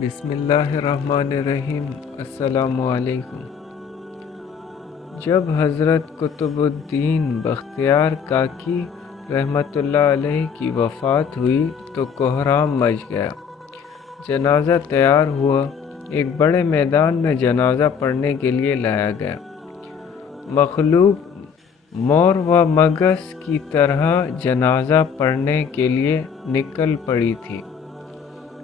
بسم اللہ الرحمن الرحیم۔ السلام علیکم۔ جب حضرت قطب الدین بختیار کاکی رحمۃ اللہ علیہ کی وفات ہوئی تو کوہرام مچ گیا۔ جنازہ تیار ہوا۔ ایک بڑے میدان میں جنازہ پڑھنے کے لیے لایا گیا۔ مخلوق مور و مگس کی طرح جنازہ پڑھنے کے لیے نکل پڑی تھی۔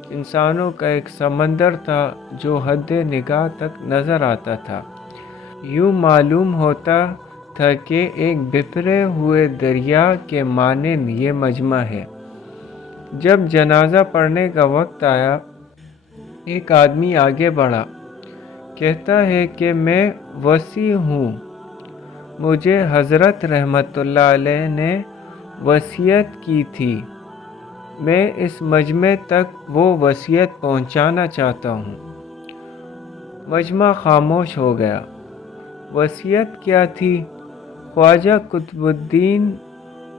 انسانوں کا ایک سمندر تھا جو حد نگاہ تک نظر آتا تھا۔ یوں معلوم ہوتا تھا کہ ایک بپھرے ہوئے دریا کے مانند یہ مجمع ہے۔ جب جنازہ پڑھنے کا وقت آیا، ایک آدمی آگے بڑھا، کہتا ہے کہ میں وصی ہوں، مجھے حضرت رحمۃ اللہ علیہ نے وصیت کی تھی، میں اس مجمع تک وہ وصیت پہنچانا چاہتا ہوں۔ مجمع خاموش ہو گیا۔ وصیت کیا تھی؟ خواجہ قطب الدین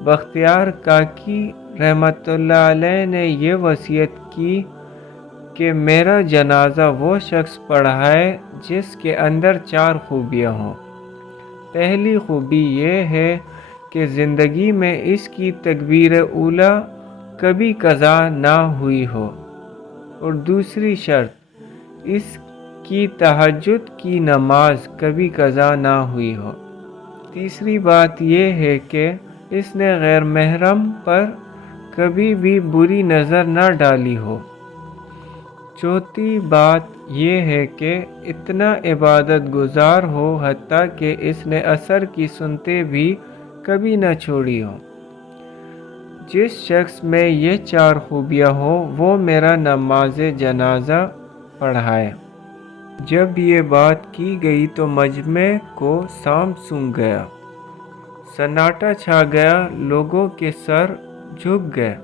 بختیار کاکی رحمۃ اللہ علیہ نے یہ وصیت کی کہ میرا جنازہ وہ شخص پڑھائے جس کے اندر 4 خوبیاں ہوں۔ پہلی خوبی یہ ہے کہ زندگی میں اس کی تکبیر اولیٰ کبھی قضا نہ ہوئی ہو، اور دوسری شرط اس کی تہجد کی نماز کبھی قضا نہ ہوئی ہو۔ تیسری بات یہ ہے کہ اس نے غیر محرم پر کبھی بھی بری نظر نہ ڈالی ہو۔ چوتھی بات یہ ہے کہ اتنا عبادت گزار ہو حتیٰ کہ اس نے عصر کی سنتیں بھی کبھی نہ چھوڑی ہوں۔ جس شخص میں یہ 4 خوبیاں ہوں وہ میرا نماز جنازہ پڑھائے۔ جب یہ بات کی گئی تو مجمع کو سانپ سونگھ گیا۔ سناٹا چھا گیا، لوگوں کے سر جھک گئے۔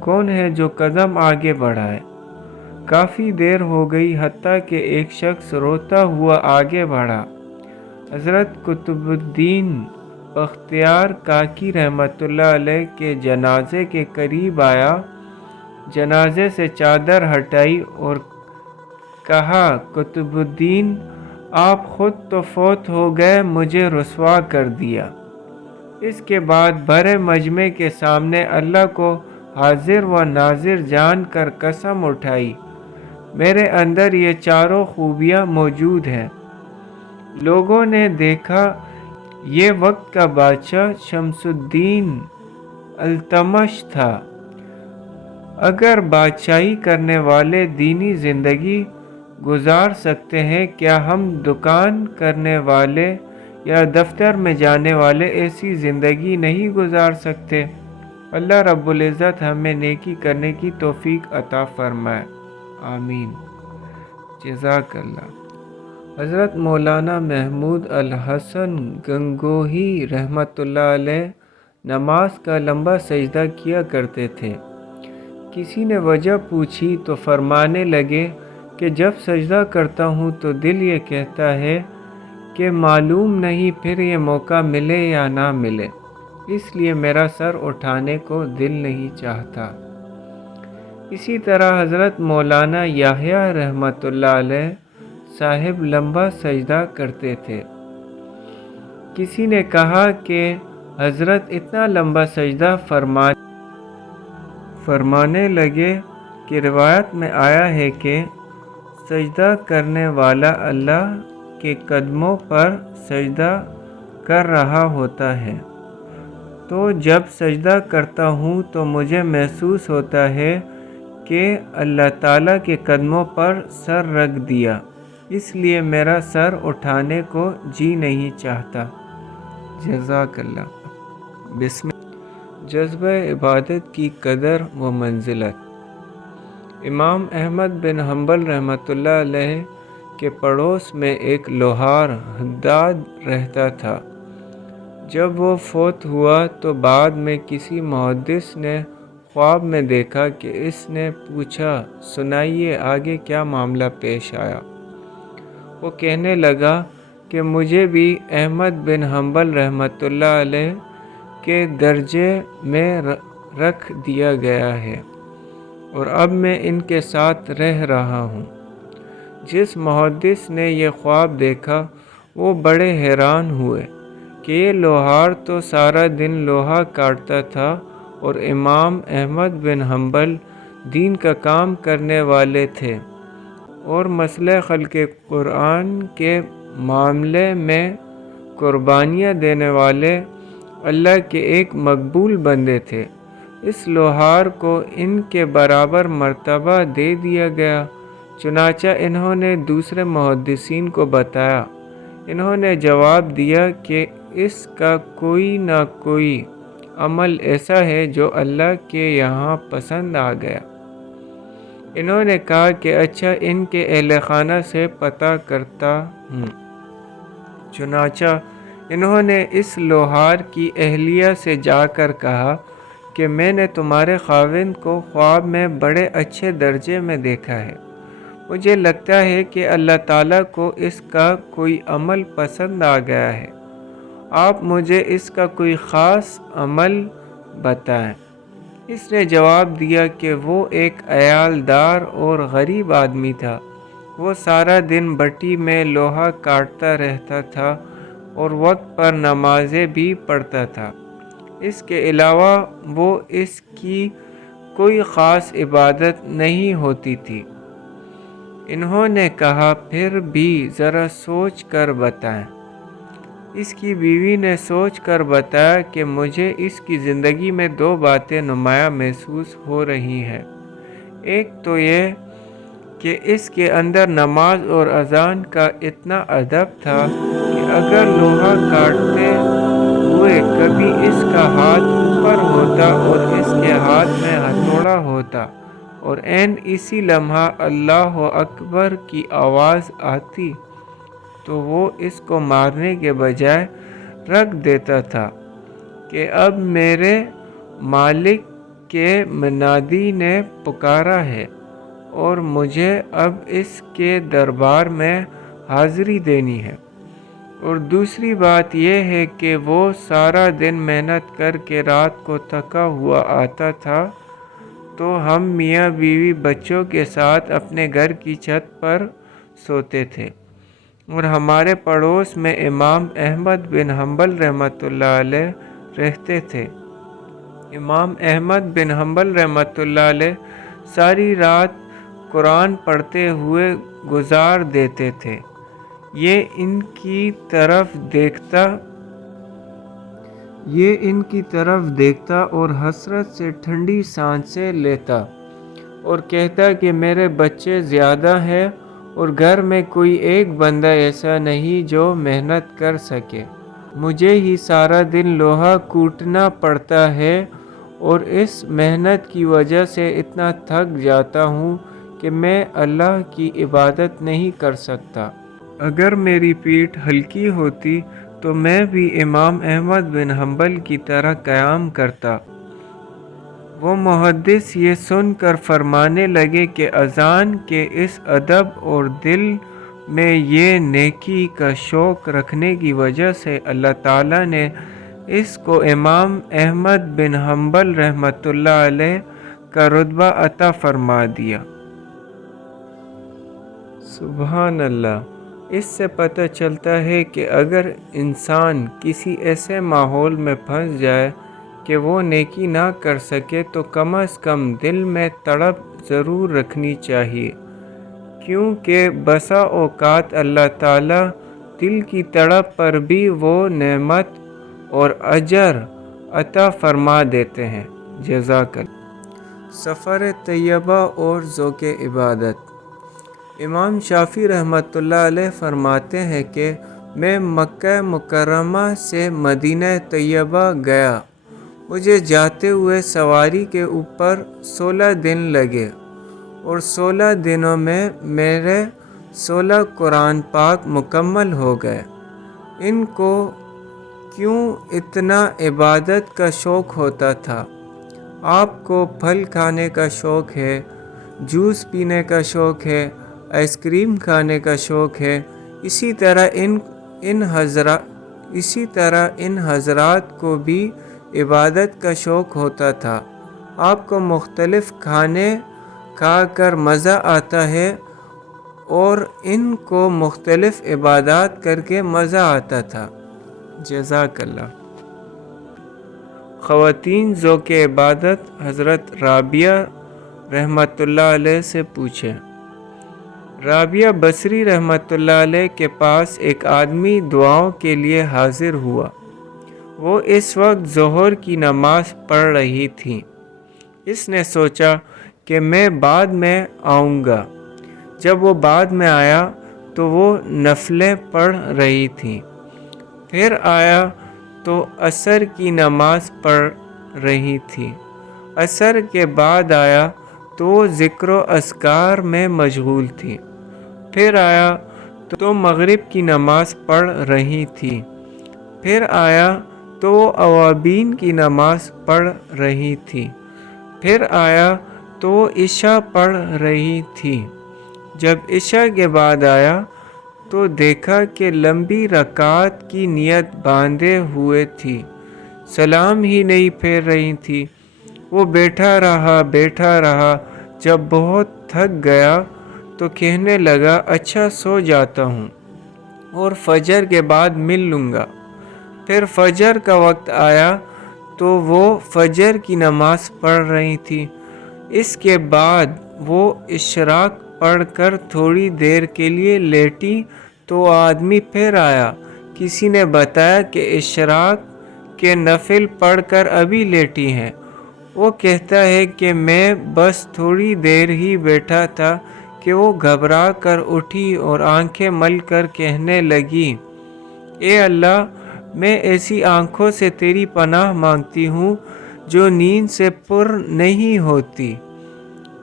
کون ہے جو قدم آگے بڑھائے؟ کافی دیر ہو گئی حتیٰ کہ ایک شخص روتا ہوا آگے بڑھا، حضرت قطب الدین بختیار کاکی رحمۃ اللہ علیہ کے جنازے کے قریب آیا، جنازے سے چادر ہٹائی اور کہا، قطب الدین آپ خود تو فوت ہو گئے، مجھے رسوا کر دیا۔ اس کے بعد بھرے مجمع کے سامنے اللہ کو حاضر و ناظر جان کر قسم اٹھائی، میرے اندر یہ 4 خوبیاں موجود ہیں۔ لوگوں نے دیکھا یہ وقت کا بادشاہ شمس الدین التمش تھا۔ اگر بادشاہی کرنے والے دینی زندگی گزار سکتے ہیں، کیا ہم دکان کرنے والے یا دفتر میں جانے والے ایسی زندگی نہیں گزار سکتے؟ اللہ رب العزت ہمیں نیکی کرنے کی توفیق عطا فرمائے، آمین۔ جزاک اللہ۔ حضرت مولانا محمود الحسن گنگوہی رحمۃ اللہ علیہ نماز کا لمبا سجدہ کیا کرتے تھے۔ کسی نے وجہ پوچھی تو فرمانے لگے کہ جب سجدہ کرتا ہوں تو دل یہ کہتا ہے کہ معلوم نہیں پھر یہ موقع ملے یا نہ ملے، اس لیے میرا سر اٹھانے کو دل نہیں چاہتا۔ اسی طرح حضرت مولانا یحییٰ رحمۃ اللہ علیہ صاحب لمبا سجدہ کرتے تھے۔ کسی نے کہا کہ حضرت اتنا لمبا سجدہ فرمانے لگے کہ روایت میں آیا ہے کہ سجدہ کرنے والا اللہ کے قدموں پر سجدہ کر رہا ہوتا ہے، تو جب سجدہ کرتا ہوں تو مجھے محسوس ہوتا ہے کہ اللہ تعالیٰ کے قدموں پر سر رکھ دیا، اس لیے میرا سر اٹھانے کو جی نہیں چاہتا۔ جزاک اللہ۔ بسم اللہ۔ جذبہ عبادت کی قدر و منزلت۔ امام احمد بن حنبل رحمۃ اللہ علیہ کے پڑوس میں ایک لوہار حداد رہتا تھا۔ جب وہ فوت ہوا تو بعد میں کسی محدث نے خواب میں دیکھا کہ اس نے پوچھا، سنائیے آگے کیا معاملہ پیش آیا؟ وہ کہنے لگا کہ مجھے بھی احمد بن حنبل رحمۃ اللہ علیہ کے درجے میں رکھ دیا گیا ہے۔ اور اب میں ان کے ساتھ رہ رہا ہوں۔ جس محدث نے یہ خواب دیکھا وہ بڑے حیران ہوئے کہ یہ لوہار تو سارا دن لوہا کاٹتا تھا، اور امام احمد بن حنبل دین کا کام کرنے والے تھے اور مسئلہ خلق قرآن کے معاملے میں قربانیاں دینے والے اللہ کے ایک مقبول بندے تھے۔ اس لوہار کو ان کے برابر مرتبہ دے دیا گیا۔ چنانچہ انہوں نے دوسرے محدثین کو بتایا۔ انہوں نے جواب دیا کہ اس کا کوئی نہ کوئی عمل ایسا ہے جو اللہ کے یہاں پسند آ گیا۔ انہوں نے کہا کہ اچھا، ان کے اہل خانہ سے پتہ کرتا ہوں۔ چنانچہ انہوں نے اس لوہار کی اہلیہ سے جا کر کہا کہ میں نے تمہارے خاوند کو خواب میں بڑے اچھے درجے میں دیکھا ہے۔ مجھے لگتا ہے کہ اللہ تعالیٰ کو اس کا کوئی عمل پسند آ گیا ہے۔ آپ مجھے اس کا کوئی خاص عمل بتائیں۔ اس نے جواب دیا کہ وہ ایک عیالدار اور غریب آدمی تھا۔ وہ سارا دن بھٹی میں لوہا کاٹتا رہتا تھا اور وقت پر نمازیں بھی پڑھتا تھا۔ اس کے علاوہ وہ اس کی کوئی خاص عبادت نہیں ہوتی تھی۔ انہوں نے کہا پھر بھی ذرا سوچ کر بتائیں۔ اس کی بیوی نے سوچ کر بتایا کہ مجھے اس کی زندگی میں دو باتیں نمایاں محسوس ہو رہی ہیں۔ ایک تو یہ کہ اس کے اندر نماز اور اذان کا اتنا ادب تھا کہ اگر لوہا کاٹتے ہوئے کبھی اس کا ہاتھ اوپر ہوتا اور اس کے ہاتھ میں ہتھوڑا ہوتا اور عین اسی لمحہ اللہ اکبر کی آواز آتی تو وہ اس کو مارنے کے بجائے رکھ دیتا تھا کہ اب میرے مالک کے منادی نے پکارا ہے اور مجھے اب اس کے دربار میں حاضری دینی ہے۔ اور دوسری بات یہ ہے کہ وہ سارا دن محنت کر کے رات کو تھکا ہوا آتا تھا تو ہم میاں بیوی بچوں کے ساتھ اپنے گھر کی چھت پر سوتے تھے، اور ہمارے پڑوس میں امام احمد بن حنبل رحمۃ اللہ علیہ رہتے تھے۔ امام احمد بن حنبل رحمۃ اللہ علیہ ساری رات قرآن پڑھتے ہوئے گزار دیتے تھے۔ یہ ان کی طرف دیکھتا اور حسرت سے ٹھنڈی سانسیں لیتا اور کہتا کہ میرے بچے زیادہ ہیں اور گھر میں کوئی ایک بندہ ایسا نہیں جو محنت کر سکے۔ مجھے ہی سارا دن لوہا کوٹنا پڑتا ہے اور اس محنت کی وجہ سے اتنا تھک جاتا ہوں کہ میں اللہ کی عبادت نہیں کر سکتا۔ اگر میری پیٹھ ہلکی ہوتی تو میں بھی امام احمد بن حنبل کی طرح قیام کرتا۔ وہ محدث یہ سن کر فرمانے لگے کہ اذان کے اس ادب اور دل میں یہ نیکی کا شوق رکھنے کی وجہ سے اللہ تعالیٰ نے اس کو امام احمد بن حنبل رحمۃ اللہ علیہ کا رتبہ عطا فرما دیا۔ سبحان اللہ! اس سے پتہ چلتا ہے کہ اگر انسان کسی ایسے ماحول میں پھنس جائے کہ وہ نیکی نہ کر سکے تو کم از کم دل میں تڑپ ضرور رکھنی چاہیے، کیونکہ بسا اوقات اللہ تعالیٰ دل کی تڑپ پر بھی وہ نعمت اور اجر عطا فرما دیتے ہیں۔ جزاک اللہ۔ سفر طیبہ اور ذوق عبادت۔ امام شافعی رحمۃ اللہ علیہ فرماتے ہیں کہ میں مکہ مکرمہ سے مدینہ طیبہ گیا۔ مجھے جاتے ہوئے سواری کے اوپر 16 دن لگے اور 16 دنوں میں میرے 16 قرآن پاک مکمل ہو گئے۔ ان کو کیوں اتنا عبادت کا شوق ہوتا تھا؟ آپ کو پھل کھانے کا شوق ہے، جوس پینے کا شوق ہے، آئس کریم کھانے کا شوق ہے۔ اسی طرح ان حضرات کو بھی عبادت کا شوق ہوتا تھا۔ آپ کو مختلف کھانے کھا کر مزہ آتا ہے اور ان کو مختلف عبادات کر کے مزہ آتا تھا۔ جزاک اللہ۔ خواتین ذوق عبادت حضرت رابعہ رحمۃ اللہ علیہ سے پوچھیں۔ رابعہ بصری رحمۃ اللہ علیہ کے پاس ایک آدمی دعاؤں کے لیے حاضر ہوا۔ وہ اس وقت ظہر کی نماز پڑھ رہی تھی۔ اس نے سوچا کہ میں بعد میں آؤں گا۔ جب وہ بعد میں آیا تو وہ نفلیں پڑھ رہی تھی۔ پھر آیا تو عصر کی نماز پڑھ رہی تھی۔ عصر کے بعد آیا تو وہ ذکر و اذکار میں مشغول تھی۔ پھر آیا تو مغرب کی نماز پڑھ رہی تھی۔ پھر آیا تو وہ اوابین کی نماز پڑھ رہی تھی۔ پھر آیا تو وہ عشاء پڑھ رہی تھی۔ جب عشاء کے بعد آیا تو دیکھا کہ لمبی رکعت کی نیت باندھے ہوئے تھی، سلام ہی نہیں پھیر رہی تھی۔ وہ بیٹھا رہا۔ جب بہت تھک گیا تو کہنے لگا اچھا سو جاتا ہوں اور فجر کے بعد مل لوں گا۔ پھر فجر کا وقت آیا تو وہ فجر کی نماز پڑھ رہی تھی۔ اس کے بعد وہ اشراق پڑھ کر تھوڑی دیر کے لیے لیٹی تو آدمی پھر آیا۔ کسی نے بتایا کہ اشراق کے نفل پڑھ کر ابھی لیٹی ہیں۔ وہ کہتا ہے کہ میں بس تھوڑی دیر ہی بیٹھا تھا کہ وہ گھبرا کر اٹھی اور آنکھیں مل کر کہنے لگی، اے اللہ، میں ایسی آنکھوں سے تیری پناہ مانگتی ہوں جو نیند سے پر نہیں ہوتی۔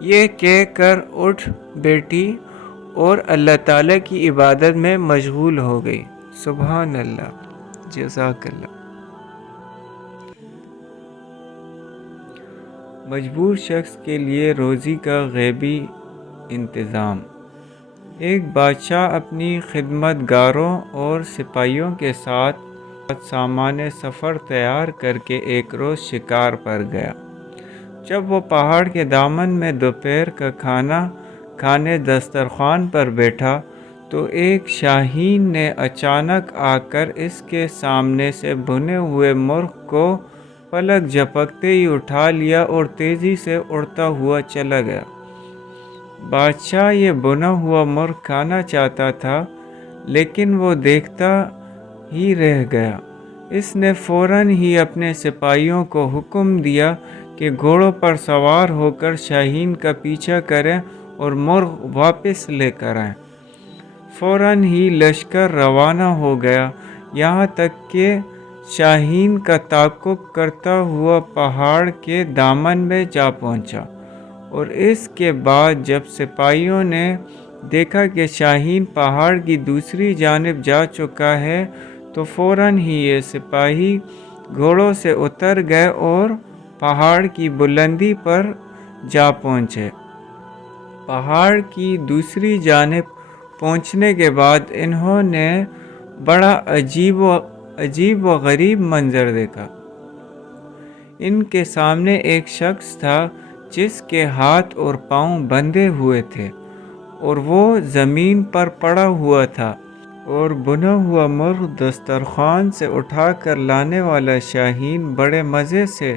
یہ کہہ کر اٹھ بیٹھی اور اللہ تعالیٰ کی عبادت میں مشغول ہو گئی۔ سبحان اللہ، جزاک اللہ۔ مجبور شخص کے لیے روزی کا غیبی انتظام۔ ایک بادشاہ اپنی خدمت گاروں اور سپاہیوں کے ساتھ سامان سفر تیار کر کے ایک روز شکار پر گیا۔ جب وہ پہاڑ کے دامن میں دوپہر کا کھانا کھانے دسترخوان پر بیٹھا تو ایک شاہین نے اچانک آ کر اس کے سامنے سے بھنے ہوئے مرغ کو پلک جھپکتے ہی اٹھا لیا اور تیزی سے اڑتا ہوا چلا گیا۔ بادشاہ یہ بنا ہوا مرغ کھانا چاہتا تھا لیکن وہ دیکھتا ہی رہ گیا۔ اس نے فوراً ہی اپنے سپاہیوں کو حکم دیا کہ گھوڑوں پر سوار ہو کر شاہین کا پیچھا کریں اور مرغ واپس لے کر آئیں۔ فوراً ہی لشکر روانہ ہو گیا، یہاں تک کہ شاہین کا تعاقب کرتا ہوا پہاڑ کے دامن میں جا پہنچا، اور اس کے بعد جب سپاہیوں نے دیکھا کہ شاہین پہاڑ کی دوسری جانب جا چکا ہے تو فوراً ہی یہ سپاہی گھوڑوں سے اتر گئے اور پہاڑ کی بلندی پر جا پہنچے۔ پہاڑ کی دوسری جانب پہنچنے کے بعد انہوں نے بڑا عجیب و غریب منظر دیکھا۔ ان کے سامنے ایک شخص تھا جس کے ہاتھ اور پاؤں بندھے ہوئے تھے اور وہ زمین پر پڑا ہوا تھا، اور بنا ہوا مرغ دسترخوان سے اٹھا کر لانے والا شاہین بڑے مزے سے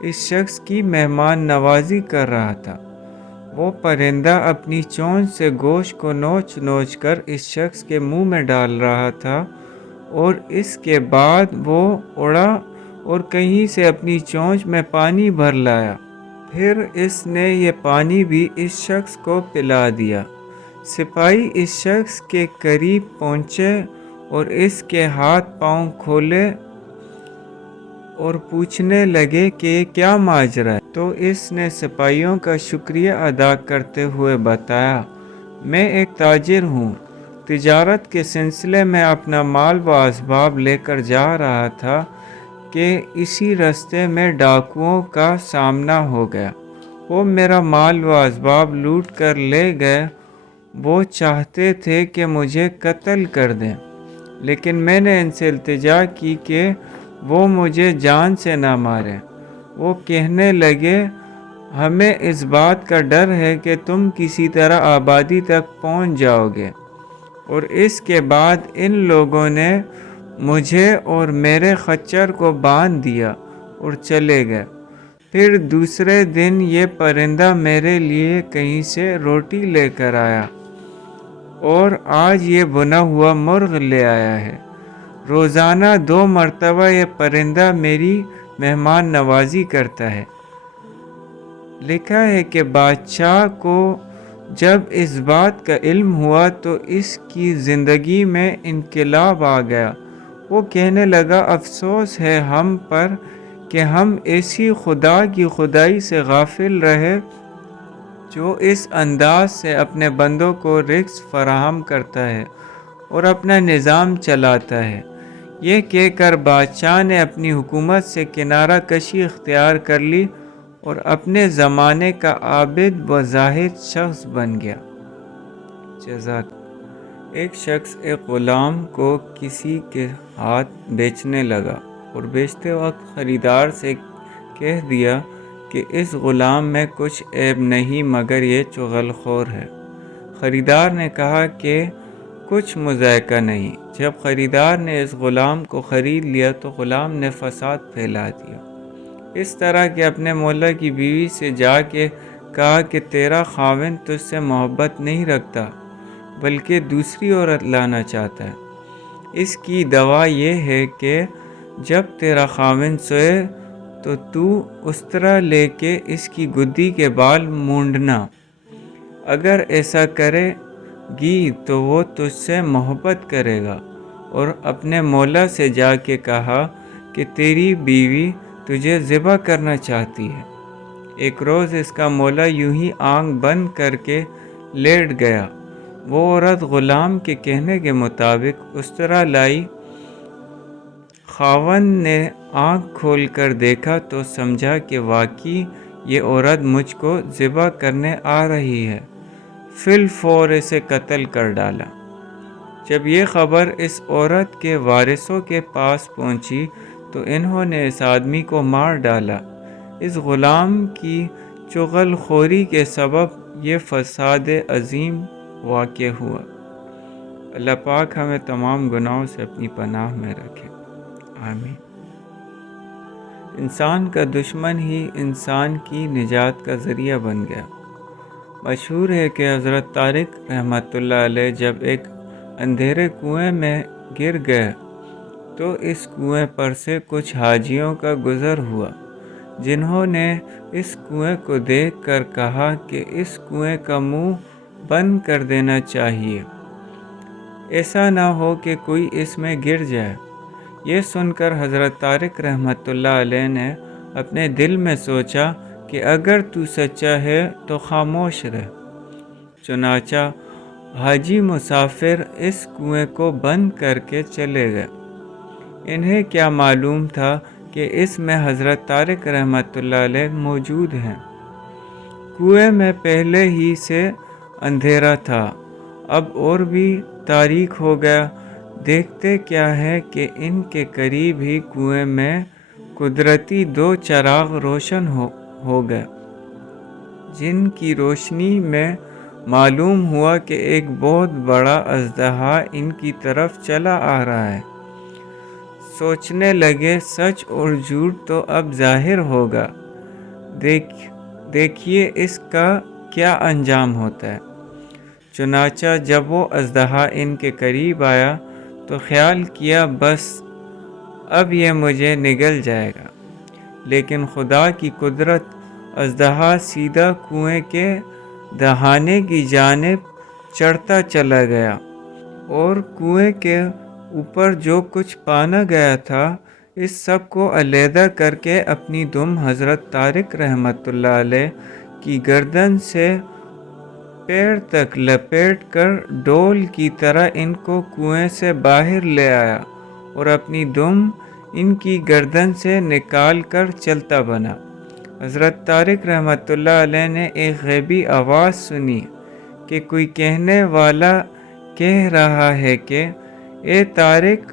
اس شخص کی مہمان نوازی کر رہا تھا۔ وہ پرندہ اپنی چونچ سے گوشت کو نوچ نوچ کر اس شخص کے منہ میں ڈال رہا تھا، اور اس کے بعد وہ اڑا اور کہیں سے اپنی چونچ میں پانی بھر لایا۔ پھر اس نے یہ پانی بھی اس شخص کو پلا دیا۔ سپاہی اس شخص کے قریب پہنچے اور اس کے ہاتھ پاؤں کھولے اور پوچھنے لگے کہ یہ کیا ماجرا ہے؟ تو اس نے سپاہیوں کا شکریہ ادا کرتے ہوئے بتایا، میں ایک تاجر ہوں، تجارت کے سلسلے میں اپنا مال و اسباب لے کر جا رہا تھا کہ اسی راستے میں ڈاکوؤں کا سامنا ہو گیا۔ وہ میرا مال و اسباب لوٹ کر لے گئے۔ وہ چاہتے تھے کہ مجھے قتل کر دیں، لیکن میں نے ان سے التجا کی کہ وہ مجھے جان سے نہ ماریں۔ وہ کہنے لگے، ہمیں اس بات کا ڈر ہے کہ تم کسی طرح آبادی تک پہنچ جاؤ گے۔ اور اس کے بعد ان لوگوں نے مجھے اور میرے خچر کو باندھ دیا اور چلے گئے۔ پھر دوسرے دن یہ پرندہ میرے لیے کہیں سے روٹی لے کر آیا، اور آج یہ بنا ہوا مرغ لے آیا ہے۔ روزانہ 2 مرتبہ یہ پرندہ میری مہمان نوازی کرتا ہے۔ لکھا ہے کہ بادشاہ کو جب اس بات کا علم ہوا تو اس کی زندگی میں انقلاب آ گیا۔ وہ کہنے لگا، افسوس ہے ہم پر کہ ہم ایسی خدا کی خدائی سے غافل رہے جو اس انداز سے اپنے بندوں کو رزق فراہم کرتا ہے اور اپنا نظام چلاتا ہے۔ یہ کہہ کر بادشاہ نے اپنی حکومت سے کنارہ کشی اختیار کر لی اور اپنے زمانے کا عابد و زاہد شخص بن گیا۔ جزاک۔ ایک شخص ایک غلام کو کسی کے ہاتھ بیچنے لگا اور بیچتے وقت خریدار سے کہہ دیا کہ اس غلام میں کچھ عیب نہیں مگر یہ چغل خور ہے۔ خریدار نے کہا کہ کچھ مذائقہ نہیں۔ جب خریدار نے اس غلام کو خرید لیا تو غلام نے فساد پھیلا دیا، اس طرح کہ اپنے مولا کی بیوی سے جا کے کہا کہ تیرا خاوند تجھ سے محبت نہیں رکھتا بلکہ دوسری عورت لانا چاہتا ہے۔ اس کی دوا یہ ہے کہ جب تیرا خاوند سوئے تو استرا لے کے اس کی گدی کے بال مونڈنا۔ اگر ایسا کرے گی تو وہ تجھ سے محبت کرے گا۔ اور اپنے مولا سے جا کے کہا کہ تیری بیوی تجھے ذبح کرنا چاہتی ہے۔ ایک روز اس کا مولا یوں ہی آنکھ بند کر کے لیٹ گیا۔ وہ عورت غلام کے کہنے کے مطابق استرا لائی۔ خاوند نے آنکھ کھول کر دیکھا تو سمجھا کہ واقعی یہ عورت مجھ کو ذبح کرنے آ رہی ہے۔ فی الفور اسے قتل کر ڈالا۔ جب یہ خبر اس عورت کے وارثوں کے پاس پہنچی تو انہوں نے اس آدمی کو مار ڈالا۔ اس غلام کی چغل خوری کے سبب یہ فساد عظیم واقع ہوا۔ اللہ پاک ہمیں تمام گناہوں سے اپنی پناہ میں رکھے، آمین۔ انسان کا دشمن ہی انسان کی نجات کا ذریعہ بن گیا۔ مشہور ہے کہ حضرت طارق رحمۃ اللہ علیہ جب ایک اندھیرے کنویں میں گر گئے تو اس کنویں پر سے کچھ حاجیوں کا گزر ہوا، جنہوں نے اس کنویں کو دیکھ کر کہا کہ اس کنویں کا منہ بند کر دینا چاہیے، ایسا نہ ہو کہ کوئی اس میں گر جائے۔ یہ سن کر حضرت طارق رحمۃ اللہ علیہ نے اپنے دل میں سوچا کہ اگر تو سچا ہے تو خاموش رہ۔ چنانچہ حاجی مسافر اس کنویں کو بند کر کے چلے گئے۔ انہیں کیا معلوم تھا کہ اس میں حضرت طارق رحمۃ اللہ علیہ موجود ہیں۔ کنویں میں پہلے ہی سے اندھیرا تھا، اب اور بھی تاریک ہو گیا۔ دیکھتے کیا ہے کہ ان کے قریب ہی کنویں میں قدرتی 2 چراغ روشن ہو گئے، جن کی روشنی میں معلوم ہوا کہ ایک بہت بڑا اژدہا ان کی طرف چلا آ رہا ہے۔ سوچنے لگے سچ اور جھوٹ تو اب ظاہر ہوگا، دیکھیے اس کا کیا انجام ہوتا ہے۔ چنانچہ جب وہ اژدہا ان کے قریب آیا تو خیال کیا بس اب یہ مجھے نگل جائے گا، لیکن خدا کی قدرت، اژدہا سیدھا کنویں کے دہانے کی جانب چڑھتا چلا گیا، اور کنویں کے اوپر جو کچھ پانا گیا تھا اس سب کو علیحدہ کر کے اپنی دم حضرت طارق رحمۃ اللہ علیہ کی گردن سے پیر تک لپیٹ کر ڈول کی طرح ان کو کنویں سے باہر لے آیا اور اپنی دم ان کی گردن سے نکال کر چلتا بنا۔ حضرت طارق رحمۃ اللہ علیہ نے ایک غیبی آواز سنی کہ کوئی کہنے والا کہہ رہا ہے کہ اے طارق،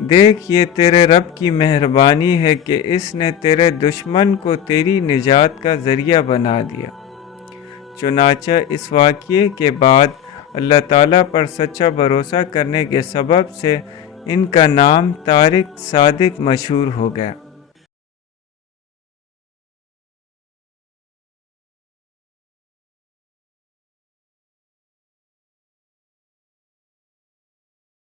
دیکھ یہ تیرے رب کی مہربانی ہے کہ اس نے تیرے دشمن کو تیری نجات کا ذریعہ بنا دیا۔ چنانچہ اس واقعے کے بعد اللہ تعالیٰ پر سچا بھروسہ کرنے کے سبب سے ان کا نام طارق صادق مشہور ہو گیا۔